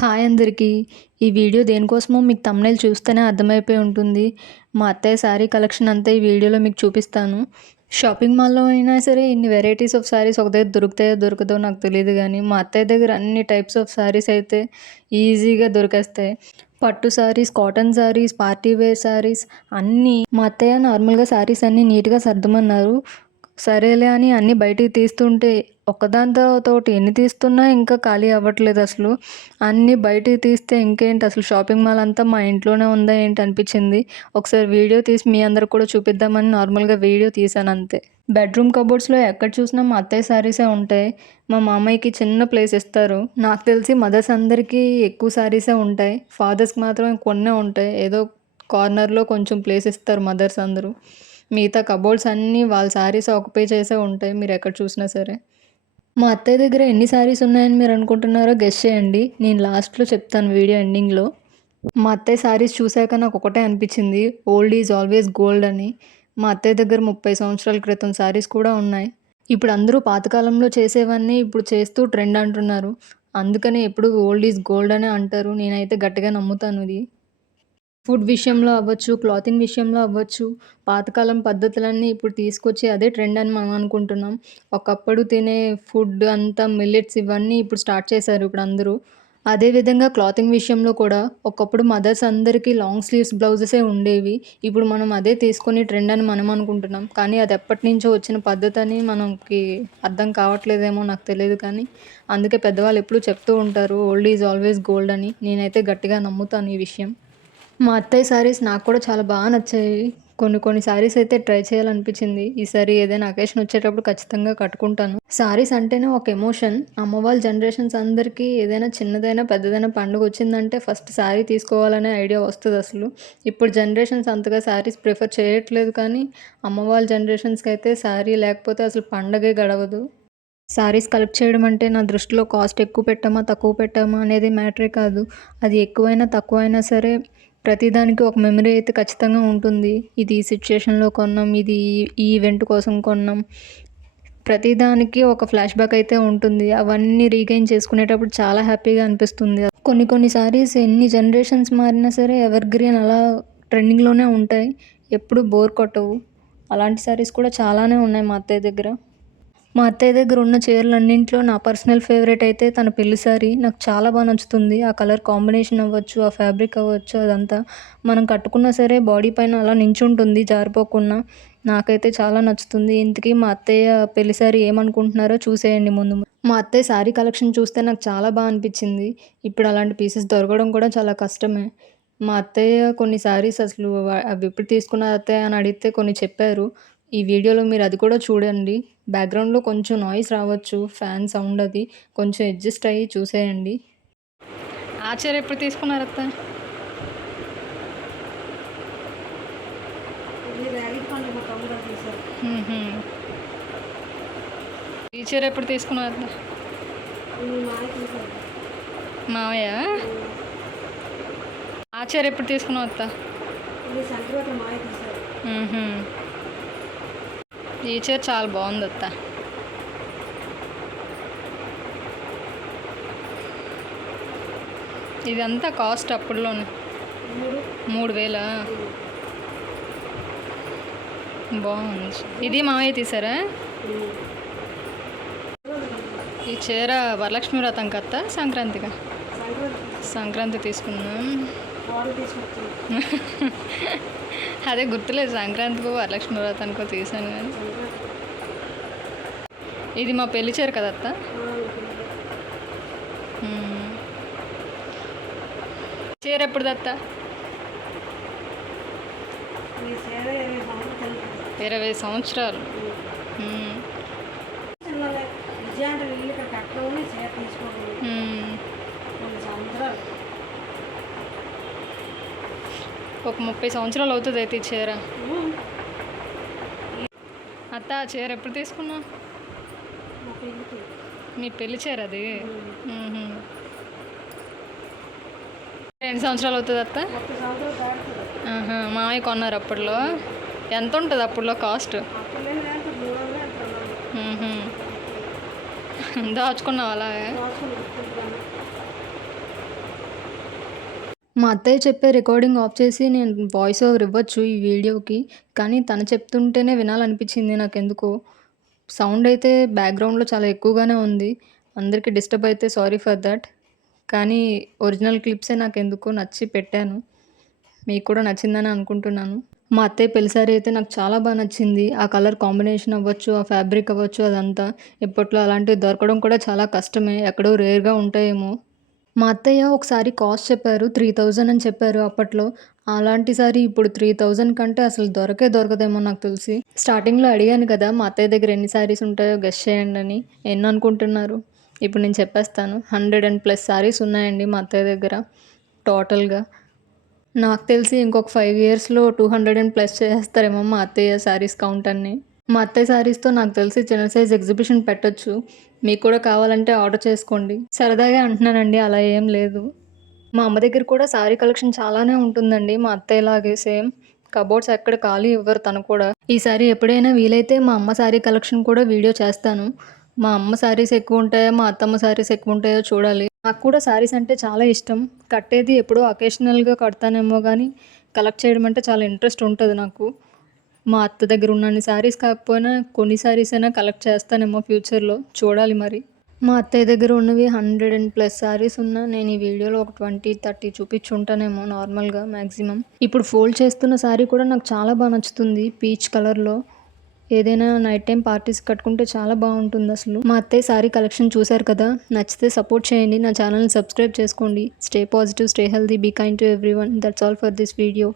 Hi అందరికీ. ఈ video దేనికోసమో మీకు థంబ్‌నెయిల్ చూస్తేనే అర్థమైపోయి ఉంటుంది. మా అత్తయ్య శారీ కలెక్షన్ అంతా ఈ వీడియోలో మీకు చూపిస్తాను. షాపింగ్ మాల్‌లో అయినా సరే ఇన్ని వెరైటీస్ ఆఫ్ శారీస్ ఒక దగ్గర దొరుకుతాయో దొరకదో నాకు తెలీదు గానీ, మా అత్తయ్య దగ్గర అన్ని టైప్స్ ఆఫ్ శారీస్ అయితే ఈజీగా దొరికేస్తాయి. పట్టు saris, cotton saris, party wear saris అన్నీ. మా అత్తయ్య నార్మల్‌గా శారీస్ అన్నీ నీట్‌గా సర్దమన్నారు. సరేలే అని అన్నీ బయటికి తీస్తుంటే ఒకదానితోటి ఎన్ని తీస్తున్నా ఇంకా ఖాళీ అవ్వట్లేదు అసలు. అన్నీ బయటికి తీస్తే ఇంకేంటి అసలు షాపింగ్ మాల్ అంతా మా ఇంట్లోనే ఉందా ఏంటి అనిపించింది. ఒకసారి వీడియో తీసి మీ అందరికి కూడా చూపిద్దామని నార్మల్గా వీడియో తీశాను అంతే. బెడ్రూమ్ కబోర్డ్స్లో ఎక్కడ చూసినా మా అత్తయ్య శారీసే ఉంటాయి. మా మామయ్యకి చిన్న ప్లేస్ ఇస్తారు. నాకు తెలిసి మదర్స్ అందరికీ ఎక్కువ శారీసే ఉంటాయి. ఫాదర్స్కి మాత్రం కొన్నే ఉంటాయి. ఏదో కార్నర్లో కొంచెం ప్లేస్ ఇస్తారు మదర్స్ అందరూ. మిగతా కబోర్డ్స్ అన్నీ వాళ్ళ శారీస్ ఆక్యుపై చేసే ఉంటాయి మీరు ఎక్కడ చూసినా సరే. మా అత్తయ్య దగ్గర ఎన్ని శారీస్ ఉన్నాయని మీరు అనుకుంటున్నారో గెస్ చేయండి. నేను లాస్ట్లో చెప్తాను వీడియో ఎండింగ్లో. మా అత్తయ్య శారీస్ చూశాక నాకు ఒకటే అనిపించింది, ఓల్డ్ ఈజ్ ఆల్వేస్ గోల్డ్ అని. మా అత్తయ్య దగ్గర 30 సంవత్సరాల క్రితం శారీస్ కూడా ఉన్నాయి. ఇప్పుడు అందరూ పాతకాలంలో చేసేవన్నీ ఇప్పుడు చేస్తూ ట్రెండ్ అంటున్నారు. అందుకనే ఎప్పుడు ఓల్డ్ ఈజ్ గోల్డ్ అనే అంటారు. నేనైతే గట్టిగా నమ్ముతాను ఇది. ఫుడ్ విషయంలో అవ్వచ్చు, క్లాతింగ్ విషయంలో అవ్వచ్చు, పాతకాలం పద్ధతులన్నీ ఇప్పుడు తీసుకొచ్చి అదే ట్రెండ్ అని మనం అనుకుంటున్నాం. ఒకప్పుడు తినే ఫుడ్ అంతా మిల్లెట్స్ ఇవన్నీ ఇప్పుడు స్టార్ట్ చేశారు ఇప్పుడు అందరూ. అదేవిధంగా క్లాతింగ్ విషయంలో కూడా ఒకప్పుడు మదర్స్ అందరికీ లాంగ్ స్లీవ్స్ బ్లౌజెసే ఉండేవి. ఇప్పుడు మనం అదే తీసుకొని ట్రెండ్ అని మనం అనుకుంటున్నాం. కానీ అది ఎప్పటినుంచో వచ్చిన పద్ధతని మనకి అర్థం కావట్లేదేమో నాకు తెలియదు కానీ, అందుకే పెద్దవాళ్ళు ఎప్పుడూ చెప్తూ ఉంటారు ఓల్డ్ ఈజ్ ఆల్వేస్ గోల్డ్ అని. నేనైతే గట్టిగా నమ్ముతాను ఈ విషయం. మా అత్తయ్య శారీస్ నాకు కూడా చాలా బాగా నచ్చాయి. కొన్ని శారీస్ అయితే ట్రై చేయాలనిపించింది. ఈసారి ఏదైనా అకేషన్ వచ్చేటప్పుడు ఖచ్చితంగా కట్టుకుంటాను. శారీస్ అంటేనే ఒక ఎమోషన్. అమ్మ వాళ్ళ జనరేషన్స్ అందరికీ ఏదైనా చిన్నదైనా పెద్దదైనా పండుగ వచ్చిందంటే ఫస్ట్ శారీ తీసుకోవాలనే ఐడియా వస్తుంది అసలు. ఇప్పుడు జనరేషన్స్ అంతగా శారీస్ ప్రిఫర్ చేయట్లేదు కానీ అమ్మ వాళ్ళ జనరేషన్స్కి అయితే శారీ లేకపోతే అసలు పండగే గడవదు. శారీస్ కలెక్ట్ చేయడం అంటే నా దృష్టిలో కాస్ట్ ఎక్కువ పెట్టామా తక్కువ పెట్టామా అనేది మ్యాటరే కాదు. అది ఎక్కువైనా తక్కువైనా సరే ప్రతిదానికి ఒక మెమరీ అయితే ఖచ్చితంగా ఉంటుంది. ఇది ఈ సిచ్యుయేషన్లో కొన్నాం, ఇది ఈ ఈవెంట్ కోసం కొన్నాం, ప్రతిదానికి ఒక ఫ్లాష్ బ్యాక్ అయితే ఉంటుంది. అవన్నీ రీగెయిన్ చేసుకునేటప్పుడు చాలా హ్యాపీగా అనిపిస్తుంది. కొన్ని శారీస్ ఎన్ని జనరేషన్స్ మారినా సరే ఎవర్ గ్రీన్ అలా ట్రెండింగ్లోనే ఉంటాయి. ఎప్పుడు బోర్ కొట్టవు. అలాంటి శారీస్ కూడా చాలానే ఉన్నాయి మా అత్తయ్య దగ్గర. మా అత్తయ్య దగ్గర ఉన్న చీరలన్నింట్లో నా పర్సనల్ ఫేవరెట్ అయితే తన పెళ్లి శారీ. నాకు చాలా బాగా నచ్చుతుంది. ఆ కలర్ కాంబినేషన్ అవ్వచ్చు, ఆ ఫ్యాబ్రిక్ అవ్వచ్చు, అదంతా మనం కట్టుకున్నా సరే బాడీ పైన అలా నించుంటుంది జారిపోకుండా. నాకైతే చాలా నచ్చుతుంది. ఇంతకీ మా అత్తయ్య పెళ్లి శారీ ఏమనుకుంటున్నారో చూసేయండి ముందు. మా అత్తయ్య శారీ కలెక్షన్ చూస్తే నాకు చాలా బాగా అనిపించింది. ఇప్పుడు అలాంటి పీసెస్ దొరకడం కూడా చాలా కష్టమే. మా అత్తయ్య కొన్ని శారీస్ అసలు అవి ఎప్పుడు తీసుకున్నారు అత్తయ్య అని అడిగితే కొన్ని చెప్పారు. ఈ వీడియోలో మీరు అది కూడా చూడండి. బ్యాక్గ్రౌండ్లో కొంచెం నాయిస్ రావచ్చు, ఫ్యాన్ సౌండ్ అది కొంచెం అడ్జస్ట్ అయ్యి చూసేయండి. ఆ చీర ఎప్పుడు తీసుకున్నారు అత్త? ఈ చీర ఎప్పుడు తీసుకున్నారు అత్త? మావయ్య ఆ చీర ఎప్పుడు తీసుకున్నావు అత్త? ఈ చీర చాలా బాగుంది అత్త. ఇదంతా కాస్ట్ అప్పుడులోనే 3000. బాగుంది. ఇది మావయ్య తీసారా? ఈ చీర వరలక్ష్మి వ్రతం కత్త సంక్రాంతిగా? సంక్రాంతి తీసుకున్నాం. అదే గుర్తులేదు, సంక్రాంతికో వరలక్ష్మి వ్రతానికో తీసాను కానీ. ఇది మా పెళ్లి చీర కదా అత్త? చీర ఎప్పుడు దత్త? 20 సంవత్సరాలు. ఒక 30 సంవత్సరాలు అవుతుంది అయితే ఈ చీర. అత్త ఆ చీర ఎప్పుడు తీసుకున్నావు? మీ పెళ్లి చీర అది? ఎన్ని సంవత్సరాలు అవుతుంది అత్త? మామయ్య కొన్నారు అప్పట్లో. ఎంత ఉంటుంది అప్పట్లో కాస్ట్? దాచుకున్నావు అలాగే? మా అత్తయ్య చెప్పే రికార్డింగ్ ఆఫ్ చేసి నేను వాయిస్ ఓవర్ ఇవ్వచ్చు ఈ వీడియోకి. కానీ తను చెప్తుంటేనే వినాలనిపించింది నాకెందుకో. సౌండ్ అయితే బ్యాక్‌గ్రౌండ్‌లో చాలా ఎక్కువగానే ఉంది. అందరికి డిస్టర్బ్ అయితే సారీ ఫర్ థట్. కానీ ఒరిజినల్ క్లిప్సే నాకెందుకో నచ్చి పెట్టాను. మీకు కూడా నచ్చిందని అనుకుంటున్నాను. మా అత్తయ్య పెళ్లి సారీ అయితే నాకు చాలా నచ్చింది. ఆ కలర్ కాంబినేషన్ అవ్వచ్చు, ఆ ఫ్యాబ్రిక్ అవ్వచ్చు అదంతా. ఇప్పట్లో అలాంటివి దొరకడం కూడా చాలా కష్టమే. ఎక్కడో రేర్‌గా ఉంటాయేమో. మా అత్తయ్య ఒకసారి కాస్ట్ చెప్పారు. 3000 అని చెప్పారు అప్పట్లో. అలాంటి సారీ ఇప్పుడు 3000 కంటే అసలు దొరకదేమో నాకు తెలిసి. స్టార్టింగ్‌లో అడిగాను కదా! మా అత్తయ్య దగ్గర ఎన్ని సారీస్ ఉంటాయో గెస్ చేయండని. ఎన్ననుకుంటున్నారు? ఇప్పుడు నేను చెప్పేస్తాను. 100 ప్లస్ సారీస్ ఉన్నాయండి మా అత్తయ్య దగ్గర టోటల్‌గా. నాకు తెలిసి ఇంకొక 5 ఇయర్స్‌లో 200 ప్లస్ చేసేస్తారేమో మా అత్తయ్య సారీస్ కౌంట్ అన్ని. మా అత్తయ్య సారీస్‌తో నాకు తెలిసి చిన్న సైజ్ ఎగ్జిబిషన్ పెట్టొచ్చు. మీకు కూడా కావాలంటే ఆర్డర్ చేసుకోండి. సరదాగా అంటున్నానండి, అలా ఏం లేదు. మా అమ్మ దగ్గర కూడా సారీ కలెక్షన్ చాలానే ఉంటుందండి. మా అత్తయ్యలాగే సేమ్. కబోర్డ్స్ ఎక్కడ ఖాళీ ఇవ్వరు తను కూడా. ఈసారి ఎప్పుడైనా వీలైతే మా అమ్మ సారీ కలెక్షన్ కూడా వీడియో చేస్తాను. మా అమ్మ సారీస్ ఎక్కువుంటాయో, మా అత్తమ్మ సారీస్ ఎక్కువుంటాయో చూడాలి. నాకు కూడా సారీస్ అంటే చాలా ఇష్టం. కట్టేది ఎప్పుడో అకేషనల్‌గా కడతానేమో గానీ, కలెక్ట్ చేయడం అంటే చాలా ఇంట్రెస్ట్ ఉంటది నాకు. మా అత్త దగ్గర ఉన్నన్ని సారీస్ కాకపోయినా కొన్ని సారీస్ అయినా కలెక్ట్ చేస్తానేమో ఫ్యూచర్‌లో చూడాలి మరి. మా అత్తయ్య దగ్గర ఉన్నవి 100 ప్లస్ సారీస్ ఉన్నా నేను ఈ వీడియోలో ఒక 20, 30 చూపించుంటానేమో నార్మల్‌గా మాక్సిమం. ఇప్పుడు ఫోల్డ్ చేస్తున్న సారీ కూడా నాకు చాలా నచ్చుతుంది. పీచ్ కలర్‌లో. ఏదైనా నైట్ టైమ్ పార్టీస్‌కి కట్టుకుంటే చాలా బావుంటుందసలు. మా అత్తయ్య సారీ కలెక్షన్ చూసారు కదా! నచ్చితే సపోర్ట్ చేయండి. నా ఛానల్‌ని సబ్స్క్రైబ్ చేసుకోండి. Stay positive, stay healthy, be kind to everyone. That's all for this video.